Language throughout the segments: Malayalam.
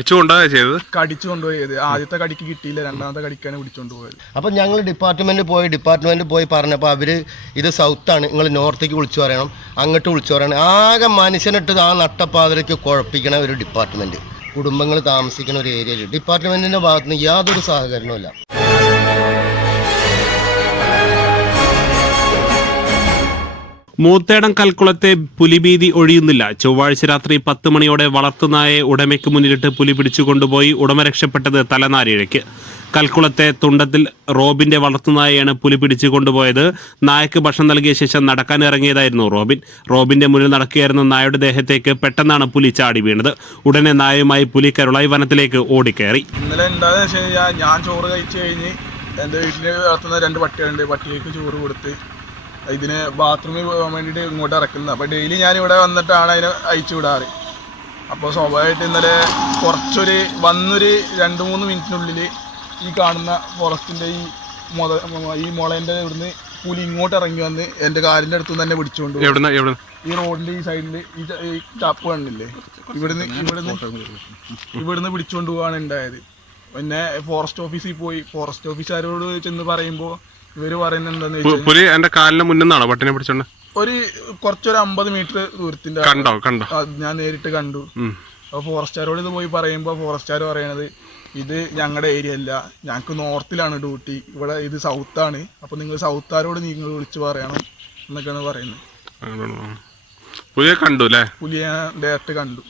ചെയ്തത്? കടിച്ചു ആദ്യത്തെ കടിക്ക് കിട്ടിയില്ല രണ്ടാമത്തെ കടിക്കാണ് പിടിച്ചോണ്ട് പോയത്. അപ്പൊ ഞങ്ങൾ ഡിപ്പാർട്ട്മെന്റ് പോയി ഡിപ്പാർട്ട്മെന്റ് പോയി പറഞ്ഞപ്പോൾ അവർ ഇത് സൗത്ത് ആണ് നിങ്ങൾ നോർത്തേക്ക് വിളിച്ചു പറയണം അങ്ങോട്ട് വിളിച്ചു പറയണം. ആകെ മനുഷ്യനിട്ട് ആ നട്ടപ്പാതിലേക്ക് കുഴപ്പിക്കണ ഒരു ഡിപ്പാർട്ട്മെന്റ്. കുടുംബങ്ങൾ താമസിക്കുന്ന ഒരു ഏരിയയിൽ. ഡിപ്പാർട്ട്മെന്റിന്റെ ഭാഗത്തുനിന്ന് യാതൊരു സഹകരണവും മൂത്തേടം കൽക്കുളത്തെ പുലിഭീതി ഒഴിയുന്നില്ല. ചൊവ്വാഴ്ച രാത്രി പത്ത് മണിയോടെ വളർത്തുനായെ ഉടമയ്ക്ക് മുന്നിലിട്ട് പുലി പിടിച്ചുകൊണ്ടുപോയി ഉടമ രക്ഷപ്പെട്ടത് തലനാരിഴയ്ക്ക്. കൽക്കുളത്തെ തുണ്ടത്തിൽ റോബിന്റെ വളർത്തുനായയാണ് പുലി പിടിച്ചു കൊണ്ടുപോയത്. നായക്ക് ഭക്ഷണം നൽകിയ ശേഷം നടക്കാൻ ഇറങ്ങിയതായിരുന്നു റോബിൻ. റോബിന്റെ മുന്നിൽ നടക്കുകയായിരുന്ന നായയുടെ ദേഹത്തേക്ക് പെട്ടെന്നാണ് പുലി ചാടി വീണത്. ഉടനെ നായയുമായി പുലി കരുളായി വനത്തിലേക്ക് ഓടിക്കയറി ഇന്നലെ എന്താണെന്ന് ഞാൻ ചോറ് കഴിച്ചു കഴിഞ്ഞ് എന്റെ വീട്ടിൽ വളർത്തുന്ന രണ്ട് പട്ടികളുണ്ട്. പട്ടികൾക്ക് ചോറ് കൊടുത്ത് ഇതിന് ബാത്റൂമിൽ പോകാൻ വേണ്ടിയിട്ട് ഇങ്ങോട്ട് ഇറക്കുന്നത്. അപ്പോൾ ഡെയിലി ഞാൻ ഇവിടെ വന്നിട്ടാണ് അതിനെ അയച്ചു വിടാറ്. അപ്പോൾ സ്വാഭാവികമായിട്ട് ഇന്നലെ കുറച്ചൊരു വന്നൊരു രണ്ട് മൂന്ന് മിനിറ്റിനുള്ളിൽ ഈ കാണുന്ന ഫോറസ്റ്റിന്റെ ഈ മുത ഈ മുളേന്റെ ഇവിടുന്ന് പുലി ഇങ്ങോട്ട് ഇറങ്ങി വന്ന് എന്റെ കാലിന്റെ നിന്ന് തന്നെ പിടിച്ചുകൊണ്ട് ഈ റോഡിന്റെ ഈ സൈഡിൽ ഈ ടാപ്പ് ഈ ചാപ്പ് കണ്ടില്ലേ ഇവിടുന്ന് ഇവിടുന്ന് ഇവിടുന്ന് പിടിച്ചുകൊണ്ട് പോവാണ് ഉണ്ടായത് പിന്നെ ഫോറസ്റ്റ് ഓഫീസിൽ പോയി. ഫോറസ്റ്റ് ഓഫീസുകാരോട് ചെന്ന് പറയുമ്പോൾ ഇവർ പറയുന്നത് എന്താന്ന് പുലി എന്റെ കാലിന് മുന്നിന്നാണോ പട്ടിനെ പിടിച്ചോണ്ട്? ഒരു കുറച്ചൊരു അമ്പത് മീറ്റർ ദൂരത്തിന്റെ കണ്ടോ കണ്ടോ? ആ, ഞാൻ നേരിട്ട് കണ്ടു. ഉം. അപ്പോൾ ഫോറസ്റ്റുകാരോട് ഇത് പോയി പറയുമ്പോൾ ഫോറസ്റ്റുകാർ പറയണത് ഇത് ഞങ്ങളുടെ ഏരിയ അല്ല. ഞങ്ങൾക്ക് നോർത്തിലാണ് ഡ്യൂട്ടി. ഇവിടെ ഇത് സൗത്താണ്. അപ്പോൾ നിങ്ങൾ സൗത്താരോട് നിങ്ങൾ വിളിച്ചു പറയണം എന്നൊക്കെയാണ് പറയുന്നത്. പുലിയെ കണ്ടു അല്ലേ പുലിയെ ഡയറക്റ്റ് കണ്ടു.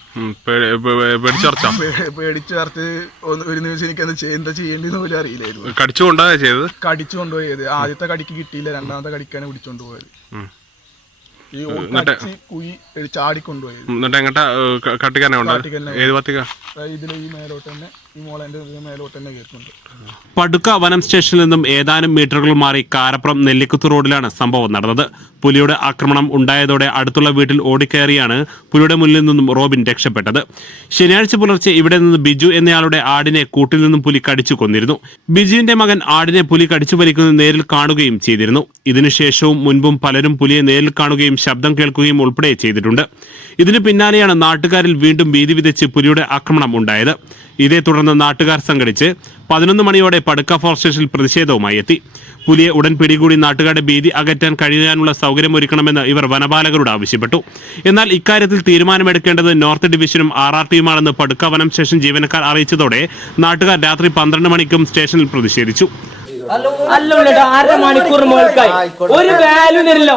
പേടിച്ചറച്ച പേടിച്ചറച്ച് ഒരു നിമിഷം എനിക്ക് എന്താ ചെയ്യ- എന്താ ചെയ്യേണ്ടതെന്ന് പോലും അറിയില്ലായിരുന്നു. കടിച്ചു കൊണ്ടുപോയാ ചെയ്തത്? കടിച്ചു കൊണ്ടുപോയത്. ആദ്യത്തെ കടിക്ക് കിട്ടിയില്ല രണ്ടാമത്തെ കടിക്കാണ് പിടിച്ചോണ്ട് പോയത്. ഈ കുഴി ചാടിക്കൊണ്ടുപോയത്. എന്നിട്ട് എങ്ങോട്ടാ കട്ടിക്കാനെ കൊണ്ട് ഏത് പത്തിക്ക? ഇതിൽ ഈ മേലോട്ട് തന്നെ ഈ പടുക്ക വനം സ്റ്റേഷനിൽ നിന്നും ഏതാനും മീറ്ററുകൾ മാറി കാരപ്പുറം നെല്ലിക്കുത്ത് റോഡിലാണ് സംഭവം നടന്നത്. പുലിയുടെ ആക്രമണം ഉണ്ടായതോടെ അടുത്തുള്ള വീട്ടിൽ ഓടിക്കയറിയാണ് പുലിയുടെ മുന്നിൽ നിന്നും റോബിൻ രക്ഷപ്പെട്ടത്. ശനിയാഴ്ച പുലർച്ചെ ഇവിടെ നിന്ന് ബിജു എന്നയാളുടെ ആടിനെ കൂട്ടിൽ നിന്നും പുലി കടിച്ചു കൊന്നിരുന്നു. ബിജുവിന്റെ മകൻ ആടിനെ പുലി കടിച്ചു വലിക്കുന്നത് നേരിൽ കാണുകയും ചെയ്തിരുന്നു. ഇതിനുശേഷവും മുൻപും പലരും പുലിയെ നേരിൽ കാണുകയും ശബ്ദം കേൾക്കുകയും ഉൾപ്പെടെ ചെയ്തിട്ടുണ്ട്. ഇതിനു പിന്നാലെയാണ് നാട്ടുകാരിൽ വീണ്ടും ഭീതി വിതച്ച് പുലിയുടെ ആക്രമണം ഉണ്ടായത്. ഇതേ തുടർന്ന് നാട്ടുകാർ സംഘടിച്ച് പതിനൊന്ന് മണിയോടെ പടുക്ക ഫോറസ്റ്റ് സ്റ്റേഷനിൽ പ്രതിഷേധവുമായി എത്തി. പുലിയെ ഉടൻ പിടികൂടി നാട്ടുകാരുടെ ഭീതി അകറ്റാൻ കഴിയാനുള്ള സൗകര്യമൊരുക്കണമെന്ന് ഇവർ വനപാലകരോട് ആവശ്യപ്പെട്ടു. എന്നാൽ ഇക്കാര്യത്തിൽ തീരുമാനമെടുക്കേണ്ടത് നോർത്ത് ഡിവിഷനും ആർ ആർ ടിയുമാണെന്ന് പടുക്ക വനം സ്റ്റേഷൻ ജീവനക്കാർ അറിയിച്ചതോടെ നാട്ടുകാർ രാത്രി പന്ത്രണ്ട് മണിക്കും സ്റ്റേഷനിൽ പ്രതിഷേധിച്ചു. ഒരു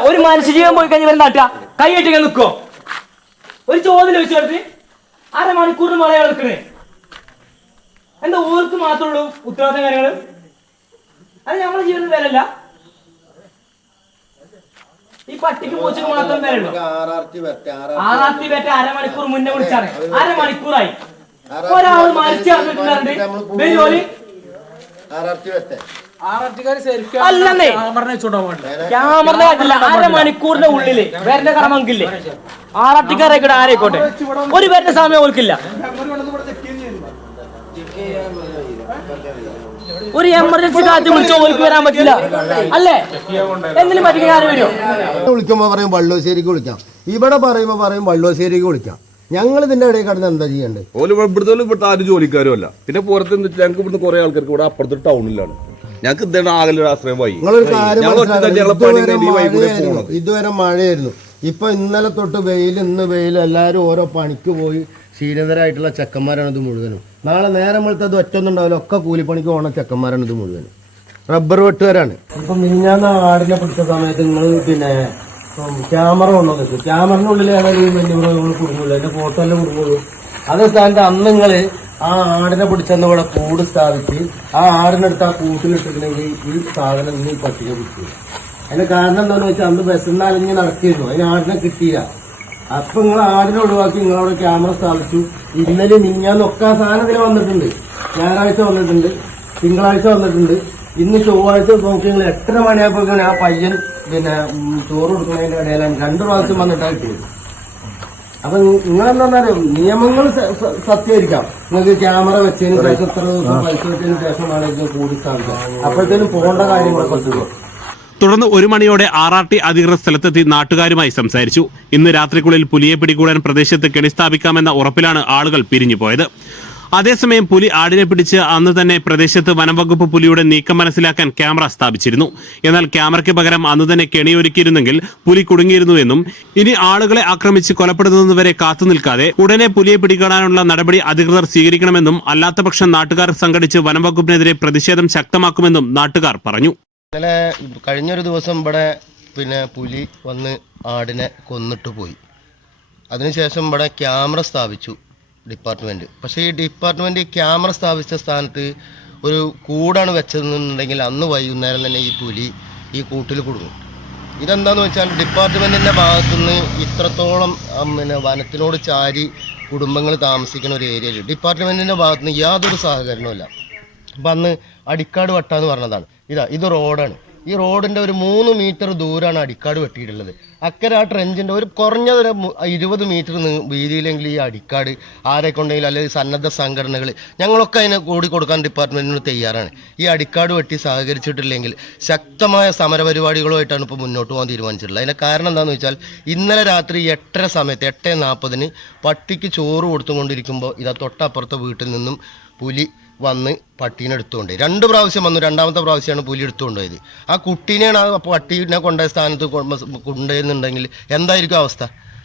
ഒരു മനുഷ്യജീവൻ പോയി കഴിഞ്ഞ് ഇവരെ നാട്ടുക. കൈ നിൽക്കോ ഒരു ചോദ്യം ചോദിച്ചു അര മണിക്കൂറിന് മഴയാണ് നിൽക്കണേ. എന്താ ഓർക്ക് മാത്രമുള്ളൂ ഉത്തരവാദിത്ത കാര്യങ്ങൾ അത് ഞങ്ങളുടെ ജീവിതത്തിൽ വിലല്ല ഈ പട്ടിക്ക് പൂച്ചക്ക് മാത്രം വിലയുള്ളൂ. ആറാത്തി പേറ്റ അരമണിക്കൂർ മുന്നേ വിളിച്ചാണ്. അരമണിക്കൂറായി. ഒരാൾ മരിച്ചു അല്ലെന്നേ. കാട്ടില്ല. അരമണിക്കൂറിന്റെ ഉള്ളിൽ വരന്റെ കടമക്കില്ലേ ആറാട്ടിക്കാരായിക്കോട്ടെ ആരായിക്കോട്ടെ? ഒരു പേരുടെ സമയം ഓർക്കില്ല. ഒരു എമർജൻസി കാറ്റ് വിളിച്ചോ ഓർക്ക് വരാൻ പറ്റില്ല. അല്ലേ? എന്തിനും പറ്റിയ കാര്യം വരുമോ വിളിക്കുമ്പോൾ പറയും വള്ളോശ്ശേരിക്ക് വിളിക്കാം. ഇവിടെ പറയുമ്പോൾ പറയും വള്ളോശ്ശേരിക്ക് വിളിക്കാം. ഞങ്ങൾ ഇതിന്റെ ഇടയിൽ കടന്ന് എന്താ ചെയ്യണ്ടേ? ഓൽ ഇവിടുത്തെ ഇവിടുത്തെ ആരും ജോലിക്കാരും അല്ല. പിന്നെ പുറത്ത് എന്താ ഞങ്ങൾക്ക് ഇവിടുന്ന് കുറെ ആൾക്കാർക്ക് ഇവിടെ അപ്പുറത്ത് ടൗണിലാണ് ഞങ്ങൾക്ക് ഇതാണ് ആകെ ഒരു ആശ്രയം വൈകി പണി ഇതുവരെ മഴയായിരുന്നു. പോകണം ഇതുവരെ മഴയായിരുന്നു. ഇപ്പൊ ഇന്നലെ തൊട്ട് വെയിൽ ഇന്ന് വെയിൽ എല്ലാവരും ഓരോ പണിക്ക് പോയി. ക്ഷീണിതരായിട്ടുള്ള ചെക്കന്മാരാണ് ഇത് മുഴുവനും. നാളെ നേരം വെളുത്തത് ഒറ്റൊന്നും ഉണ്ടാവില്ല ഒക്കെ കൂലിപ്പണിക്ക് പോണ ചെക്കന്മാരാണ് ഇത് മുഴുവനും. റബ്ബർ വെട്ടുകാരാണ്. ഇപ്പൊ മിനിഞ്ഞാന്ന് ആടിനെ പിടിച്ച സമയത്ത് നിങ്ങൾ പിന്നെ ക്യാമറ കൊണ്ടുവന്നിട്ട് ക്യാമറിനുള്ളിലാണ് ഈ വന്യമൃഗങ്ങൾ കുടുങ്ങുള്ളൂ ഫോട്ടോ എല്ലാം കുടുങ്ങുള്ളൂ. അതേ സ്ഥാനത്ത് അന്ന് നിങ്ങൾ ആ ആടിനെ പിടിച്ചെന്ന് ഇവിടെ കൂട് സ്ഥാപിച്ച് ആ ആടിനടുത്ത് ആ കൂട്ടിലിട്ടിട്ടുണ്ടെങ്കിൽ ഈ സാധനം ഇന്ന് പട്ടിക പിടിച്ചു അതിന്റെ കാരണം എന്താണെന്ന് വെച്ചാൽ അന്ന് ബസ്സിൽ അലിഞ്ഞ് നടത്തിയിരുന്നു. അതിന് ആടിനെ കിട്ടിയില്ല. അപ്പൊ നിങ്ങൾ ആടിനെ ഒഴിവാക്കി നിങ്ങളവിടെ ക്യാമറ സ്ഥാപിച്ചു. ഇന്നലെ മിഞ്ഞാന്നൊക്കെ ആ സാധനത്തിന് വന്നിട്ടുണ്ട്. ഞായറാഴ്ച വന്നിട്ടുണ്ട് തിങ്കളാഴ്ച വന്നിട്ടുണ്ട്. ഇന്ന് ചൊവ്വാഴ്ച നോക്കി നിങ്ങൾ എത്ര മണിയായപ്പോഴേക്കാണ് ആ പയ്യൻ പിന്നെ ചോറ് കൊടുക്കുന്നതിന്റെ ഇടയിലാണ് രണ്ടു പ്രാവശ്യം വന്നിട്ടാണ് കിട്ടിയത്. അപ്പൊ നിങ്ങൾ എന്താ നിയമങ്ങൾ സത്യമായിരിക്കാം നിങ്ങൾക്ക് ക്യാമറ വെച്ചതിന് ശേഷം എത്ര ദിവസം പൈസ വെച്ചതിന് ശേഷമാണ് ഇത് കൂടി സ്ഥാപിച്ചത് അപ്പോഴത്തേനും പോകേണ്ട കാര്യങ്ങളൊക്കെ തുടർന്ന് ഒരു മണിയോടെ ആർ ആർ ടി അധികൃതർ സ്ഥലത്തെത്തി നാട്ടുകാരുമായി സംസാരിച്ചു. ഇന്ന് രാത്രിക്കുള്ളിൽ പുലിയെ പിടികൂടാൻ പ്രദേശത്ത് കെണി സ്ഥാപിക്കാമെന്ന ഉറപ്പിലാണ് ആളുകൾ പിരിഞ്ഞുപോയത് അതേസമയം പുലി ആടിനെ പിടിച്ച് അന്ന് തന്നെ പ്രദേശത്ത് വനംവകുപ്പ് പുലിയുടെ നീക്കം മനസ്സിലാക്കാൻ ക്യാമറ സ്ഥാപിച്ചിരുന്നു. എന്നാൽ ക്യാമറയ്ക്ക് പകരം അന്ന് തന്നെ കെണിയൊരുക്കിയിരുന്നെങ്കിൽ പുലി കുടുങ്ങിയിരുന്നുവെന്നും ഇനി ആളുകളെ ആക്രമിച്ച് കൊലപ്പെടുന്നതുവരെ കാത്തു നിൽക്കാതെ ഉടനെ പുലിയെ പിടികൂടാനുള്ള നടപടി അധികൃതർ സ്വീകരിക്കണമെന്നും അല്ലാത്തപക്ഷം നാട്ടുകാർ സംഘടിച്ച് വനംവകുപ്പിനെതിരെ പ്രതിഷേധം ശക്തമാക്കുമെന്നും നാട്ടുകാർ പറഞ്ഞു. ഇന്നലെ കഴിഞ്ഞൊരു ദിവസം ഇവിടെ പിന്നെ പുലി വന്ന് ആടിനെ കൊന്നിട്ട് പോയി. അതിനുശേഷം ഇവിടെ ക്യാമറ സ്ഥാപിച്ചു ഡിപ്പാർട്ട്മെന്റ് പക്ഷേ ഈ ഡിപ്പാർട്ട്മെന്റ് ക്യാമറ സ്ഥാപിച്ച സ്ഥാനത്ത് ഒരു കൂടാണ് വെച്ചതെന്നുണ്ടെങ്കിൽ അന്ന് വൈകുന്നേരം തന്നെ ഈ പുലി ഈ കൂട്ടിൽ കുടുങ്ങും. ഇതെന്താന്ന് വെച്ചാൽ ഡിപ്പാർട്ട്മെന്റിന്റെ ഭാഗത്തുനിന്ന് ഇത്രത്തോളം പിന്നെ വനത്തിനോട് ചാരി കുടുംബങ്ങൾ താമസിക്കുന്ന ഒരു ഏരിയയിൽ ഡിപ്പാർട്ട്മെന്റിന്റെ ഭാഗത്തുനിന്ന് യാതൊരു സഹകരണവുമില്ല. അപ്പം അന്ന് അടിക്കാട് വട്ടാന്ന് പറഞ്ഞതാണ്. ഇതാ ഇത് റോഡാണ്. ഈ റോഡിന്റെ ഒരു മൂന്ന് മീറ്റർ ദൂരമാണ് അടിക്കാട് വെട്ടിയിട്ടുള്ളത്. അക്കരെ ആ ട്രെഞ്ചിന്റെ ഒരു കുറഞ്ഞത് ഒരു മു- ഇരുപത് മീറ്റർ വീതിയിലെങ്കിൽ ഈ അടിക്കാട് ആരെ കൊണ്ടെങ്കിലും അല്ലെങ്കിൽ സന്നദ്ധ സംഘടനകൾ ഞങ്ങളൊക്കെ അതിനെ കൂടി കൊടുക്കാൻ ഡിപ്പാർട്ട്മെന്റിന് തയ്യാറാണ്. ഈ അടിക്കാട് വെട്ടി സഹകരിച്ചിട്ടില്ലെങ്കിൽ ശക്തമായ സമരപരിപാടികളുമായിട്ടാണ് ഇപ്പോൾ മുന്നോട്ട് പോകാൻ തീരുമാനിച്ചിട്ടുള്ളത്. അതിന്റെ കാരണം എന്താണെന്ന് വെച്ചാൽ ഇന്നലെ രാത്രി എട്ടര സമയത്ത് എട്ട് നാൽപ്പതിന് പട്ടിക്ക് ചോറ് കൊടുത്തുകൊണ്ടിരിക്കുമ്പോൾ ഇതാ തൊട്ടപ്പുറത്തെ വീട്ടിൽ നിന്നും പുലി വന്ന് പട്ടീനെ എടുത്തുകൊണ്ട് രണ്ട് പ്രാവശ്യം വന്നു. രണ്ടാമത്തെ പ്രാവശ്യമാണ് പുലി എടുത്തുകൊണ്ടുപോയത് ആ കുട്ടീനെയാണ് ആ പട്ടീനെ കൊണ്ടുപോയ സ്ഥാനത്ത് കൊണ്ടുപോയെന്നുണ്ടെങ്കിൽ എന്തായിരിക്കും അവസ്ഥ?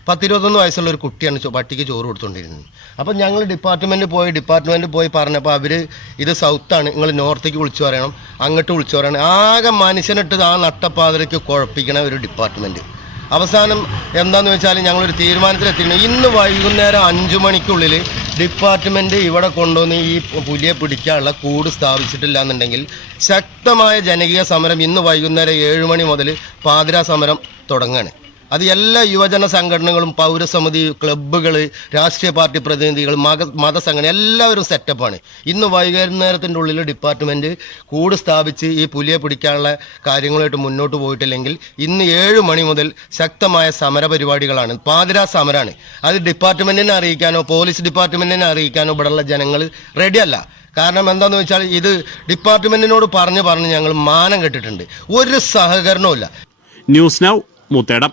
പത്തിരുപത്തൊന്ന് വയസ്സുള്ള ഒരു കുട്ടിയാണ് പട്ടിക്ക് ചോറ് കൊടുത്തുകൊണ്ടിരുന്നത്. അപ്പം ഞങ്ങൾ ഡിപ്പാർട്ട്മെന്റ് പോയി ഡിപ്പാർട്ട്മെന്റ് പോയി പറഞ്ഞപ്പോൾ അവർ ഇത് സൗത്താണ്. നിങ്ങൾ നോർത്തേക്ക് വിളിച്ചു പറയണം. അങ്ങോട്ട് വിളിച്ചു പറയണം. ആകെ മനുഷ്യനിട്ട് ആ നട്ടപ്പാതിരയ്ക്ക് കുഴപ്പിക്കണ ഒരു ഡിപ്പാർട്ട്മെന്റ്. അവസാനം എന്താണെന്ന് വെച്ചാൽ ഞങ്ങളൊരു തീരുമാനത്തിലെത്തിയിരുന്നു ഇന്ന് വൈകുന്നേരം അഞ്ചു മണിക്കുള്ളിൽ ഡിപ്പാർട്ട്മെന്റ് ഇവിടെ കൊണ്ടുവന്ന് ഈ പുലിയെ പിടിക്കാനുള്ള കൂട് സ്ഥാപിച്ചിട്ടില്ല എന്നുണ്ടെങ്കിൽ ശക്തമായ ജനകീയ സമരം ഇന്ന് വൈകുന്നേരം ഏഴ് മണി മുതൽ പാതിരാ സമരം തുടങ്ങുകയാണ്. അത് എല്ലാ യുവജന സംഘടനകളും പൗരസമിതി ക്ലബ്ബുകൾ രാഷ്ട്രീയ പാർട്ടി പ്രതിനിധികൾ മത മതസംഘടന എല്ലാവരും സെറ്റപ്പാണ്. ഇന്ന് വൈകുന്നേരത്തിന്റെ ഉള്ളിൽ ഡിപ്പാർട്ട്മെന്റ് കൂട് സ്ഥാപിച്ച് ഈ പുലിയെ പിടിക്കാനുള്ള കാര്യങ്ങളുമായിട്ട് മുന്നോട്ട് പോയിട്ടില്ലെങ്കിൽ ഇന്ന് ഏഴ് മണി മുതൽ ശക്തമായ സമര പരിപാടികളാണ്. പാതിരാ സമരമാണ് അത് ഡിപ്പാർട്ട്മെന്റിനെ അറിയിക്കാനോ പോലീസ് ഡിപ്പാർട്ട്മെന്റിനെ അറിയിക്കാനോ ഇവിടെയുള്ള ജനങ്ങൾ റെഡിയല്ല. കാരണം എന്താണെന്ന് വെച്ചാൽ ഇത് ഡിപ്പാർട്ട്മെന്റിനോട് പറഞ്ഞു പറഞ്ഞ് ഞങ്ങൾ മാനം കെട്ടിട്ടുണ്ട് ഒരു സഹകരണവും ന്യൂസ് നൗ മുത്തേടം.